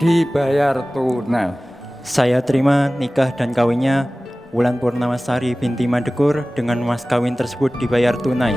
dibayar tunai. Saya terima nikah dan kawinnya Wulan Purnamasari binti Madekur dengan mas kawin tersebut dibayar tunai.